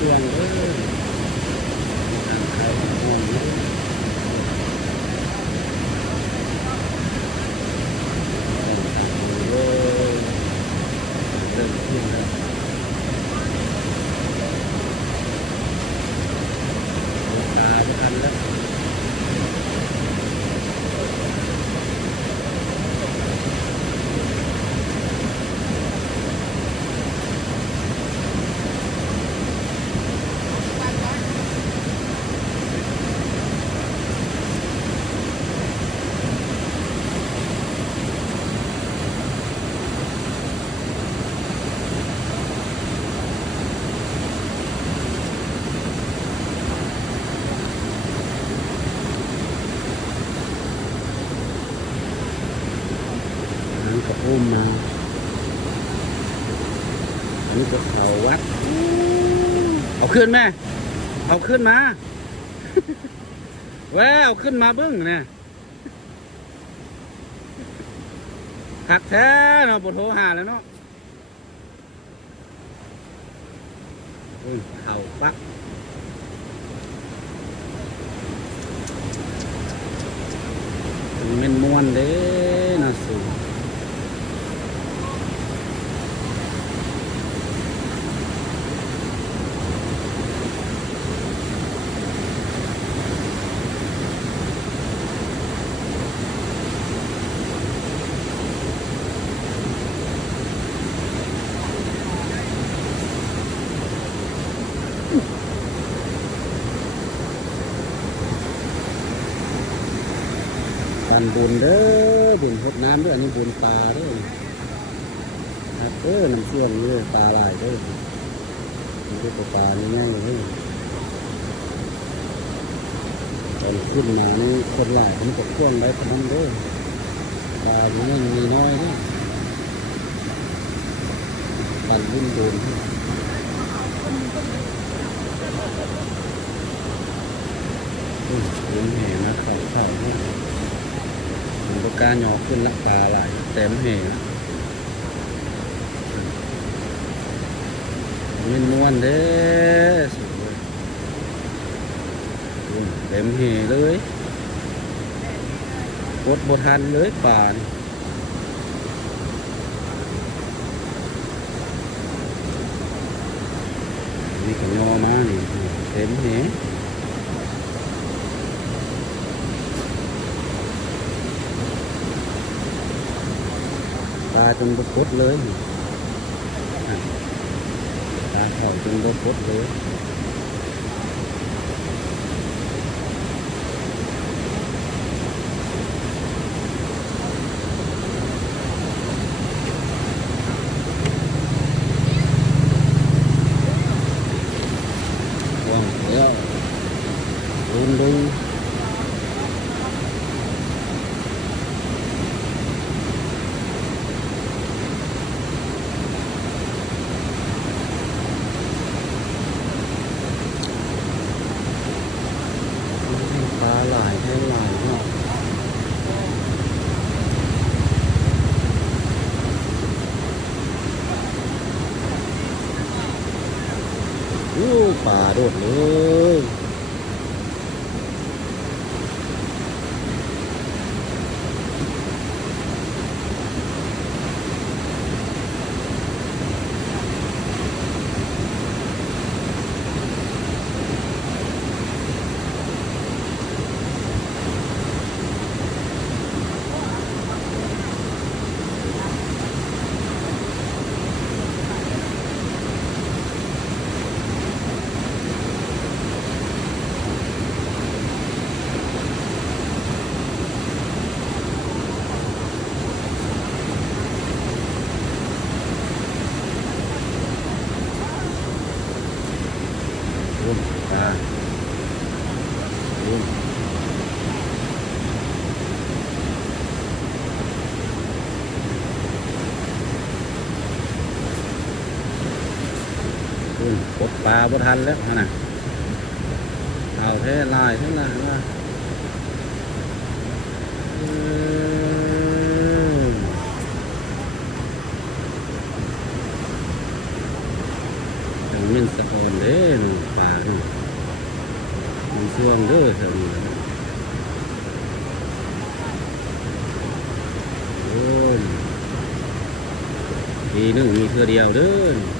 เชื่องเออทางเขาห้องนี้เลยเริ่มขึ้นแล้วตาไม่ทันแล้วน้ำกระพุ่มมาอันนี้ก็เขาวัด เอา ขึ้นแม่เอาขึ้นมาแววขึ้นมาบิ้งเนี่ยหักแท้เนาะบทโทรหาแล้วเนาะอุ้ยเข่าปักมันม้วนเด้ การบุญเด้อบุญพดน้ำด้วยอันนี้บุญปลาด้วยครับเออน้ำช่วงนี้ปลาหลายเด้อนี่คือปลานี่ง่ายเลยตอนขึ้นมานี่คนหลายผมกดเครื่องไว้พนันเด้อปลาอยู่นี่มีน้อยเด้อปั่นบุญโดนอืมบุญแห่นะเขาเขาเนี่ยมัน ก็กล้าหยอกขึ้นละปลาหลายเต็มเหนะมันนวลเด้อสวยอืมเต็มเหเลยกดบทันเลยป่านี่นี่ก็ยอมานี่เต็มเห ปลา จนบดกดเลยตาถอยจนบดกดเลย ลาบ่ทันแล้วนะเอาแท้ลายแท้ลายว่าเออจังเม่นสะออนเด้นปลานี่มันช่วงเด้อแถวนี้โอ้ยปีนึงมีเทื่อเดียวเด้อ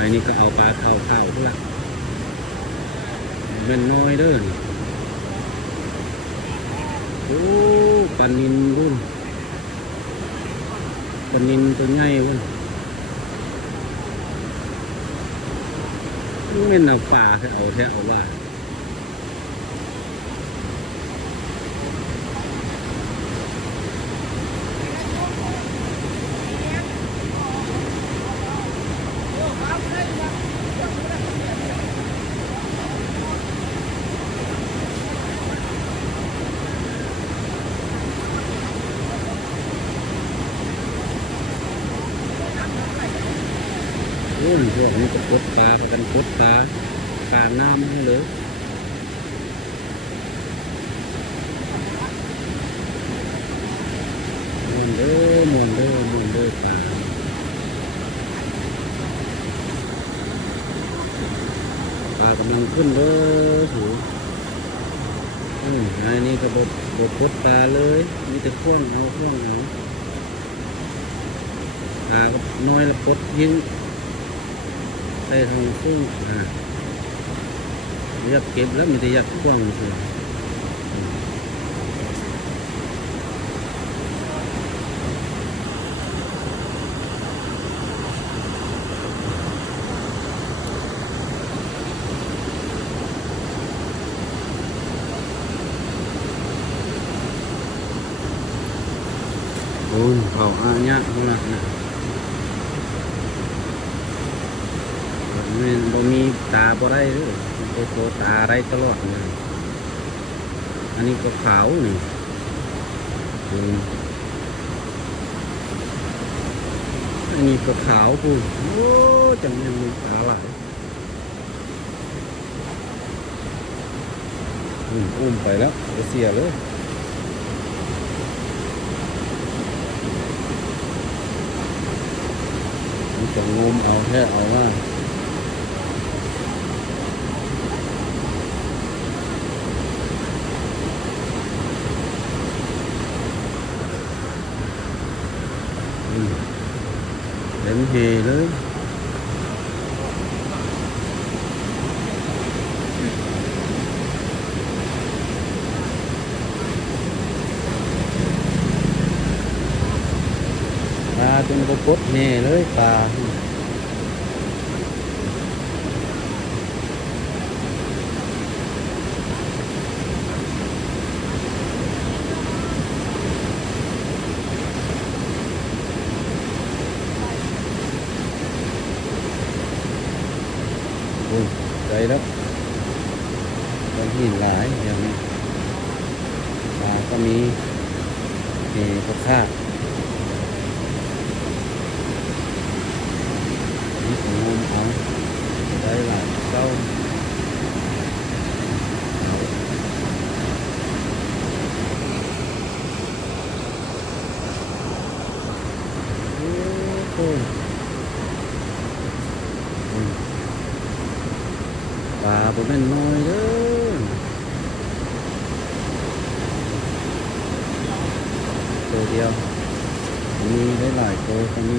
อืมไอ้นี่ก็เอาปลาเข้าข้าวทุกละมันน้อยเด้อนโอ้ปลานินบุ้นปลานินตัวใหญ่บุ้นไม่เอาปลาแค่เอาแค่เอาว่า โอ้ยพวกนี้ก็กดปลาประกันกดปลาปลาน้ำให้เลยมวนเด้อมวนเด้อมวนเด้อปลาปลากำลังขึ้นเด้อถูอืมอันนี้ก็บดบดกดปลาเลยมีแต่ข่วงเอาข่วงเอาปลาก็น้อยล้วกดยิ่ง ใส่ทางฟุ้งอ่าอยากเก็บ บ่มีตาบ่ได้เลยมันไปโตตาได้ตลอดเลยอันนี้ก็ขาวนี่อืมอันนี้ก็ขาวปูโอ้จังยังมีตาหลายอืมอุ้มไปแล้วเสียวเสียเลยมันจะงมเอาแค่เอาว่า เต็มเฮเลยปลาจนก็ปดเฮเลยปลาโอ้ ยใจแล้วต้นหินหลายอย่างนี้ปลาก็มีเฮก็ค่าด นี่ของงมเอาได้หลายเจ้าเอาโอ้โหอืมปลาผมเป็นน้อยเด้อตัว เดียว มีได้หลายตัวก็มี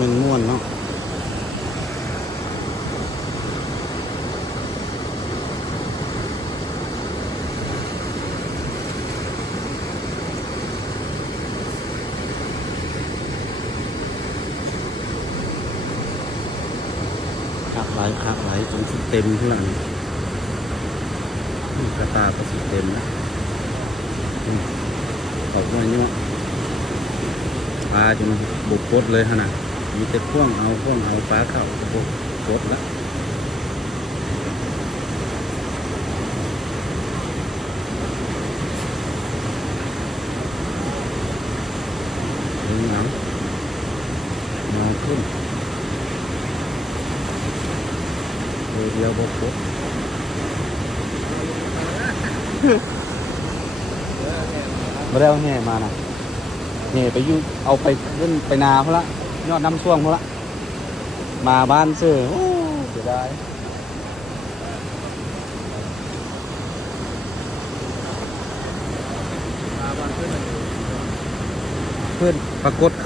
มันม่วนเนาะคักไหลายคักไหลายจนสิเต็มข้างหลังนี่กระตาก็สิเต็มนะ ออกมาเยอะปลาจนบุกโคตรเลยฮะนะมีแต่พ่วงเอาพ่วงเอาปลาเข่าโคตรละน้ำมาขึ้นเดียวบุกโคตร ไม่ได้เอาแห่มานะแห่ไปยุ่เอาไปเล่นไปนาเขาละยอดน้ำช่วงเขาละมาบ้านเซื้อโอ้เสียดายเพื่อนปรากฏขึ้น